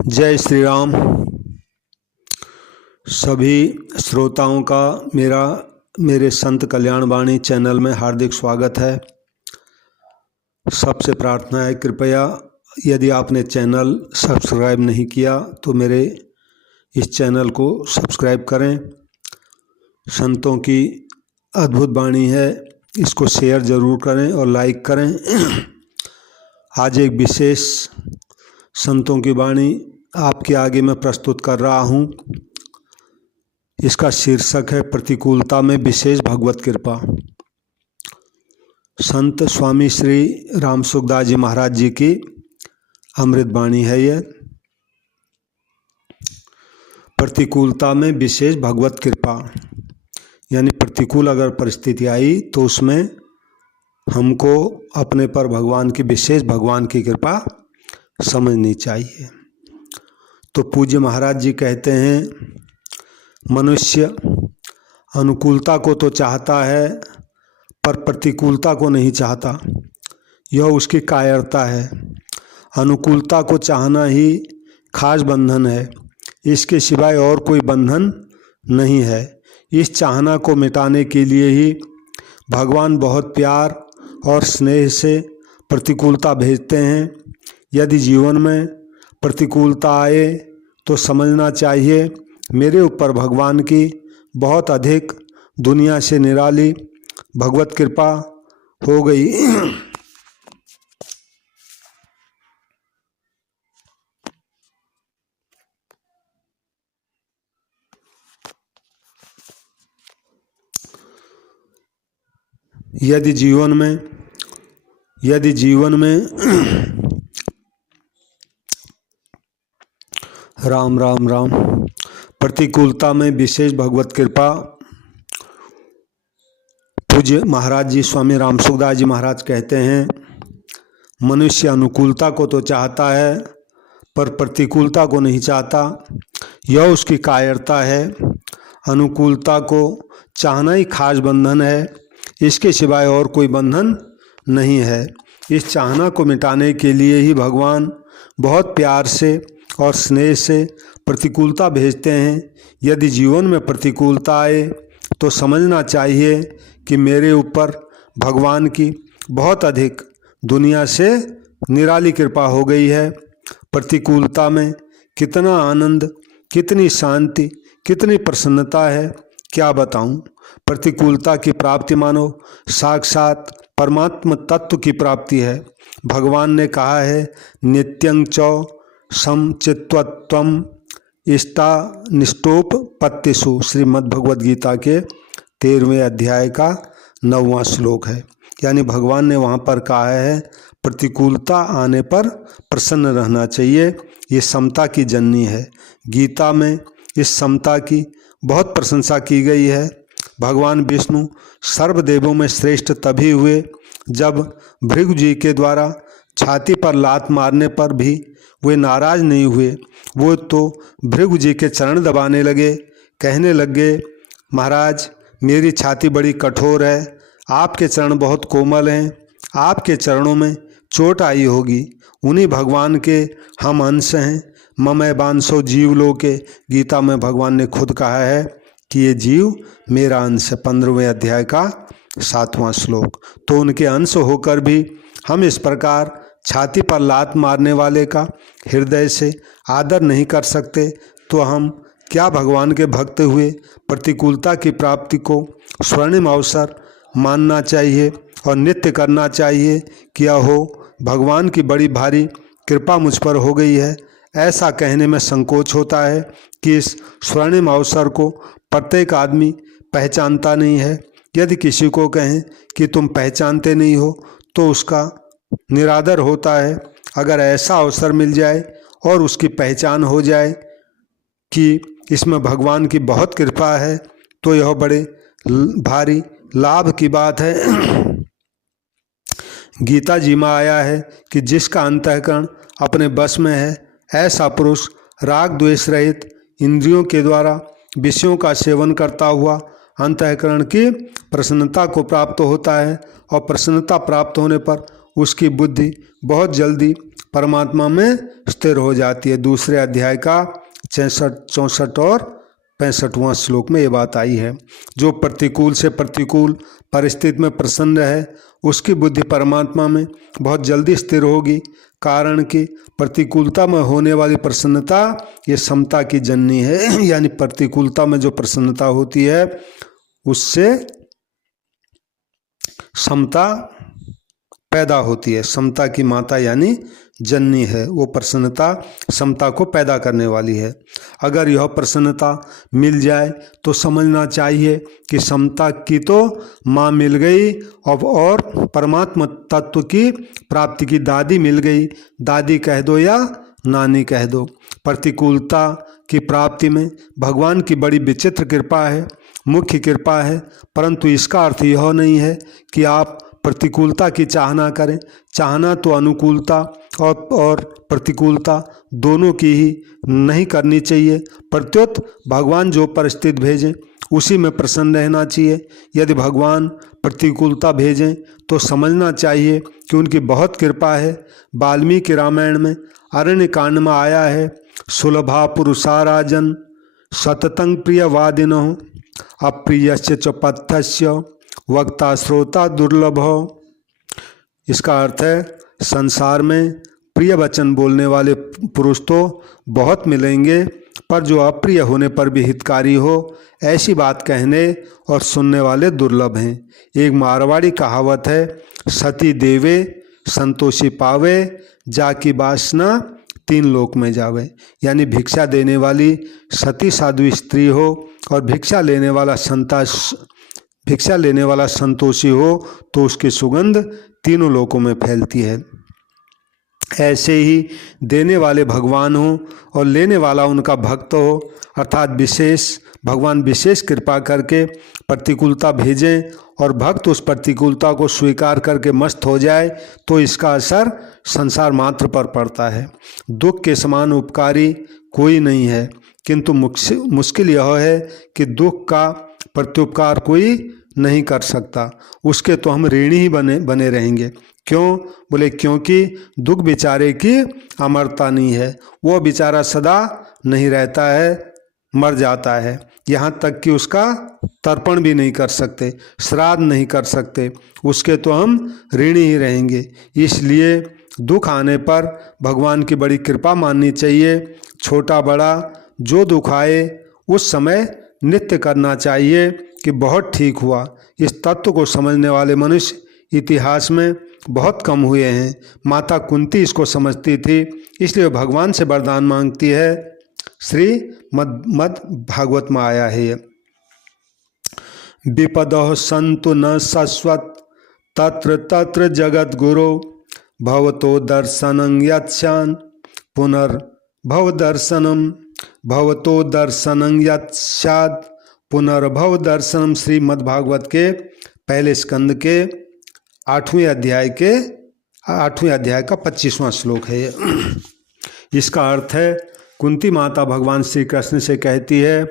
जय श्री राम। सभी श्रोताओं का मेरे संत कल्याण वाणी चैनल में हार्दिक स्वागत है। सबसे प्रार्थना है, कृपया यदि आपने चैनल सब्सक्राइब नहीं किया तो मेरे इस चैनल को सब्सक्राइब करें। संतों की अद्भुत वाणी है, इसको शेयर ज़रूर करें और लाइक करें। आज एक विशेष संतों की वाणी आपके आगे मैं प्रस्तुत कर रहा हूँ। इसका शीर्षक है प्रतिकूलता में विशेष भगवत कृपा। संत स्वामी श्री राम सुखदास जी महाराज जी की अमृत वाणी है यह। प्रतिकूलता में विशेष भगवत कृपा, यानी प्रतिकूल अगर परिस्थिति आई तो उसमें हमको अपने पर भगवान की विशेष भगवान की कृपा समझनी चाहिए। तो पूज्य महाराज जी कहते हैं, मनुष्य अनुकूलता को तो चाहता है पर प्रतिकूलता को नहीं चाहता, यह उसकी कायरता है। अनुकूलता को चाहना ही खास बंधन है, इसके सिवाय और कोई बंधन नहीं है। इस चाहना को मिटाने के लिए ही भगवान बहुत प्यार और स्नेह से प्रतिकूलता भेजते हैं। यदि जीवन में प्रतिकूलता आए तो समझना चाहिए मेरे ऊपर भगवान की बहुत अधिक दुनिया से निराली भगवत कृपा हो गई। यदि जीवन में राम राम राम प्रतिकूलता में विशेष भगवत कृपा। पूज्य महाराज जी स्वामी राम सुखदास जी महाराज कहते हैं, मनुष्य अनुकूलता को तो चाहता है पर प्रतिकूलता को नहीं चाहता, यह उसकी कायरता है। अनुकूलता को चाहना ही खास बंधन है, इसके सिवाय और कोई बंधन नहीं है। इस चाहना को मिटाने के लिए ही भगवान बहुत प्यार से और स्नेह से प्रतिकूलता भेजते हैं। यदि जीवन में प्रतिकूलता आए तो समझना चाहिए कि मेरे ऊपर भगवान की बहुत अधिक दुनिया से निराली कृपा हो गई है। प्रतिकूलता में कितना आनंद, कितनी शांति, कितनी प्रसन्नता है, क्या बताऊं। प्रतिकूलता की प्राप्ति मानो साक्षात परमात्म तत्व की प्राप्ति है। भगवान ने कहा है, नित्यं चौ समचित्वत्वम इष्टा निष्टोपपत्तिषु, श्रीमद् भगवद गीता के 13वें अध्याय का 9वां श्लोक है। यानी भगवान ने वहाँ पर कहा है, प्रतिकूलता आने पर प्रसन्न रहना चाहिए, ये समता की जननी है। गीता में इस समता की बहुत प्रशंसा की गई है। भगवान विष्णु सर्वदेवों में श्रेष्ठ तभी हुए जब भृगु जी के द्वारा छाती पर लात मारने पर भी वे नाराज नहीं हुए। वो तो भृगु जी के चरण दबाने लगे, कहने लगे, महाराज मेरी छाती बड़ी कठोर है, आपके चरण बहुत कोमल हैं, आपके चरणों में चोट आई होगी। उन्हीं भगवान के हम अंश हैं। ममय बांसो जीव लोके, गीता में भगवान ने खुद कहा है कि ये जीव मेरा अंश है, 15वें अध्याय का 7वां श्लोक। तो उनके अंश होकर भी हम इस प्रकार छाती पर लात मारने वाले का हृदय से आदर नहीं कर सकते, तो हम क्या भगवान के भक्त हुए। प्रतिकूलता की प्राप्ति को स्वर्णिम अवसर मानना चाहिए और नित्य करना चाहिए। क्या हो, भगवान की बड़ी भारी कृपा मुझ पर हो गई है, ऐसा कहने में संकोच होता है कि इस स्वर्णिम अवसर को प्रत्येक आदमी पहचानता नहीं है। यदि किसी को कहें कि तुम पहचानते नहीं हो तो उसका निरादर होता है। अगर ऐसा अवसर मिल जाए और उसकी पहचान हो जाए कि इसमें भगवान की बहुत कृपा है, तो यह बड़े भारी लाभ की बात है। गीता जी में आया है कि जिसका अंतःकरण अपने बस में है, ऐसा पुरुष राग द्वेष रहित इंद्रियों के द्वारा विषयों का सेवन करता हुआ अंतःकरण की प्रसन्नता को प्राप्त होता है। और प्रसन्नता प्राप्त होने पर उसकी बुद्धि बहुत जल्दी परमात्मा में स्थिर हो जाती है। दूसरे अध्याय का 64 और 65वां श्लोक में ये बात आई है। जो प्रतिकूल से प्रतिकूल परिस्थिति में प्रसन्न है उसकी बुद्धि परमात्मा में बहुत जल्दी स्थिर होगी, कारण कि प्रतिकूलता में होने वाली प्रसन्नता ये समता की जननी है। यानी प्रतिकूलता में जो प्रसन्नता होती है उससे समता पैदा होती है। समता की माता यानी जननी है, वो प्रसन्नता समता को पैदा करने वाली है। अगर यह प्रसन्नता मिल जाए तो समझना चाहिए कि समता की तो माँ मिल गई और परमात्मा तत्व की प्राप्ति की दादी मिल गई। दादी कह दो या नानी कह दो। प्रतिकूलता की प्राप्ति में भगवान की बड़ी विचित्र कृपा है, मुख्य कृपा है, परंतु इसका अर्थ यह नहीं है कि आप प्रतिकूलता की चाहना करें। चाहना तो अनुकूलता और प्रतिकूलता दोनों की ही नहीं करनी चाहिए। प्रत्युत भगवान जो परिस्थिति भेजें उसी में प्रसन्न रहना चाहिए। यदि भगवान प्रतिकूलता भेजें तो समझना चाहिए कि उनकी बहुत कृपा है। वाल्मीकि रामायण में अरण्य कांड में आया है, सुलभा पुरुषा राजन सततं प्रियवादिनो अप्रियस्य च पथ्यस्य वक्ता श्रोता दुर्लभ। इसका अर्थ है संसार में प्रिय वचन बोलने वाले पुरुष तो बहुत मिलेंगे, पर जो अप्रिय होने पर भी हितकारी हो ऐसी बात कहने और सुनने वाले दुर्लभ हैं। एक मारवाड़ी कहावत है, सती देवे संतोषी पावे जाकी वासना 3 लोक में जावे। यानी भिक्षा देने वाली सती साध्वी स्त्री हो और भिक्षा लेने वाला संतोषी हो तो उसकी सुगंध 3 लोकों में फैलती है। ऐसे ही देने वाले भगवान हो और लेने वाला उनका भक्त हो, अर्थात भगवान विशेष कृपा करके प्रतिकूलता भेजें और भक्त उस प्रतिकूलता को स्वीकार करके मस्त हो जाए तो इसका असर संसार मात्र पर पड़ता है। दुख के समान उपकारी कोई नहीं है, किंतु मुश्किल यह है कि दुख का प्रत्युपकार कोई नहीं कर सकता, उसके तो हम ऋणी ही बने रहेंगे। क्यों? बोले क्योंकि दुख बेचारे की अमरता नहीं है, वो बेचारा सदा नहीं रहता है, मर जाता है। यहाँ तक कि उसका तर्पण भी नहीं कर सकते, श्राद्ध नहीं कर सकते, उसके तो हम ऋणी ही रहेंगे। इसलिए दुख आने पर भगवान की बड़ी कृपा माननी चाहिए। छोटा बड़ा जो दुख आए उस समय नित्य करना चाहिए कि बहुत ठीक हुआ। इस तत्व को समझने वाले मनुष्य इतिहास में बहुत कम हुए हैं। माता कुंती इसको समझती थी, इसलिए भगवान से वरदान मांगती है। श्री मद भागवत में आया है, विपदः सन्तु न शश्वत तत्र तत्र जगत गुरो भवतो दर्शनं यत्स्यान् पुनर्भव दर्शनम भवतो दर्शनं यत्स्यात् पुनर्भव दर्शनम। श्रीमद् भागवत के पहले स्कंद के 8वें अध्याय का 25वां श्लोक है। इसका अर्थ है, कुंती माता भगवान श्री कृष्ण से कहती है,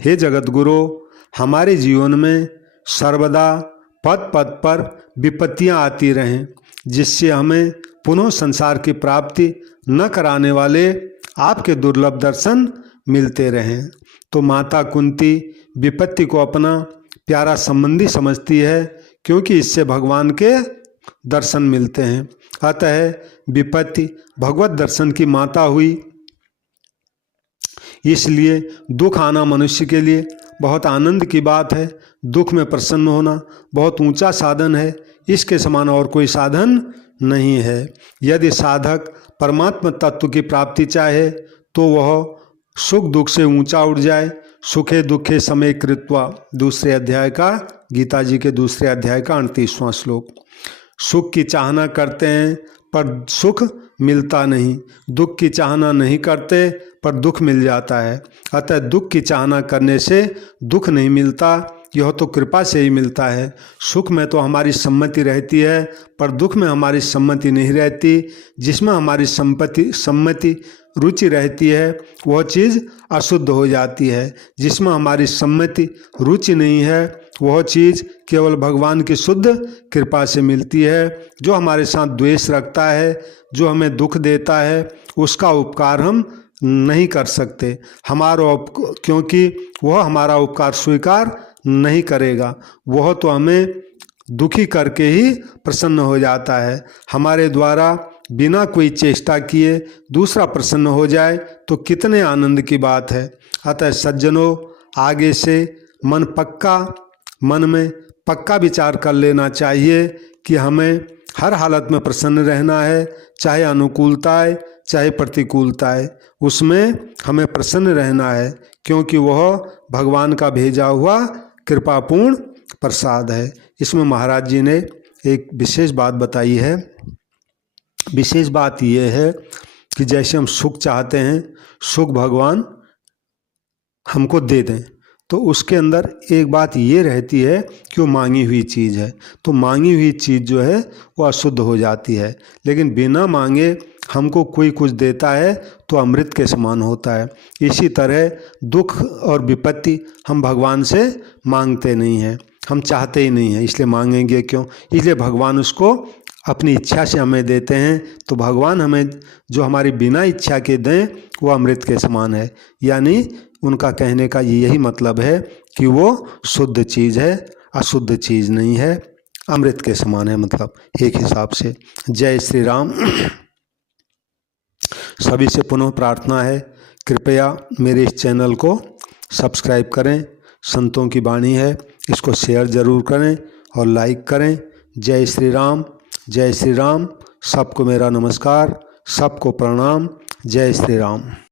हे जगत गुरु, हमारे जीवन में सर्वदा पद पद पर विपत्तियां आती रहें, जिससे हमें पुनः संसार की प्राप्ति न कराने वाले आपके दुर्लभ दर्शन मिलते रहें। तो माता कुंती विपत्ति को अपना प्यारा संबंधी समझती है, क्योंकि इससे भगवान के दर्शन मिलते हैं। अतः विपत्ति भगवत दर्शन की माता हुई। इसलिए दुख आना मनुष्य के लिए बहुत आनंद की बात है। दुख में प्रसन्न होना बहुत ऊंचा साधन है, इसके समान और कोई साधन नहीं है। यदि साधक परमात्मा तत्व की प्राप्ति चाहे तो वह सुख दुख से ऊंचा उठ जाए। सुखे दुखे समय कृत्वा, दूसरे अध्याय का, गीता जी के दूसरे अध्याय का 38वां श्लोक। सुख की चाहना करते हैं पर सुख मिलता नहीं, दुख की चाहना नहीं करते पर दुख मिल जाता है। अतः दुख की चाहना करने से दुख नहीं मिलता, यह तो कृपा से ही मिलता है। सुख में तो हमारी सम्मति रहती है, पर दुख में हमारी सम्मति नहीं रहती। जिसमें हमारी सम्मति रुचि रहती है वह चीज़ अशुद्ध हो जाती है। जिसमें हमारी सम्मति रुचि नहीं है वह चीज़ केवल भगवान की शुद्ध कृपा से मिलती है। जो हमारे साथ द्वेष रखता है, जो हमें दुख देता है, उसका उपकार हम नहीं कर सकते क्योंकि वह हमारा उपकार स्वीकार नहीं करेगा। वह तो हमें दुखी करके ही प्रसन्न हो जाता है। हमारे द्वारा बिना कोई चेष्टा किए दूसरा प्रसन्न हो जाए तो कितने आनंद की बात है। अतः सज्जनों, आगे से मन में पक्का विचार कर लेना चाहिए कि हमें हर हालत में प्रसन्न रहना है, चाहे अनुकूलता आए चाहे प्रतिकूलता आए, उसमें हमें प्रसन्न रहना है, क्योंकि वह भगवान का भेजा हुआ कृपापूर्ण प्रसाद है। इसमें महाराज जी ने एक विशेष बात बताई है। विशेष बात यह है कि जैसे हम सुख चाहते हैं, सुख भगवान हमको दे दें, तो उसके अंदर एक बात ये रहती है कि वो मांगी हुई चीज़ है, तो मांगी हुई चीज़ जो है वो अशुद्ध हो जाती है। लेकिन बिना मांगे हमको कोई कुछ देता है तो अमृत के समान होता है। इसी तरह दुख और विपत्ति हम भगवान से मांगते नहीं हैं, हम चाहते ही नहीं हैं, इसलिए मांगेंगे क्यों? इसलिए भगवान उसको अपनी इच्छा से हमें देते हैं। तो भगवान हमें जो हमारी बिना इच्छा के दें वो अमृत के समान है। यानी उनका कहने का यही मतलब है कि वो शुद्ध चीज़ है, अशुद्ध चीज़ नहीं है, अमृत के समान है, मतलब एक हिसाब से। जय श्री राम। सभी से पुनः प्रार्थना है, कृपया मेरे इस चैनल को सब्सक्राइब करें। संतों की वाणी है, इसको शेयर ज़रूर करें और लाइक करें। जय श्री राम, जय श्री राम। सबको मेरा नमस्कार, सबको प्रणाम। जय श्री राम।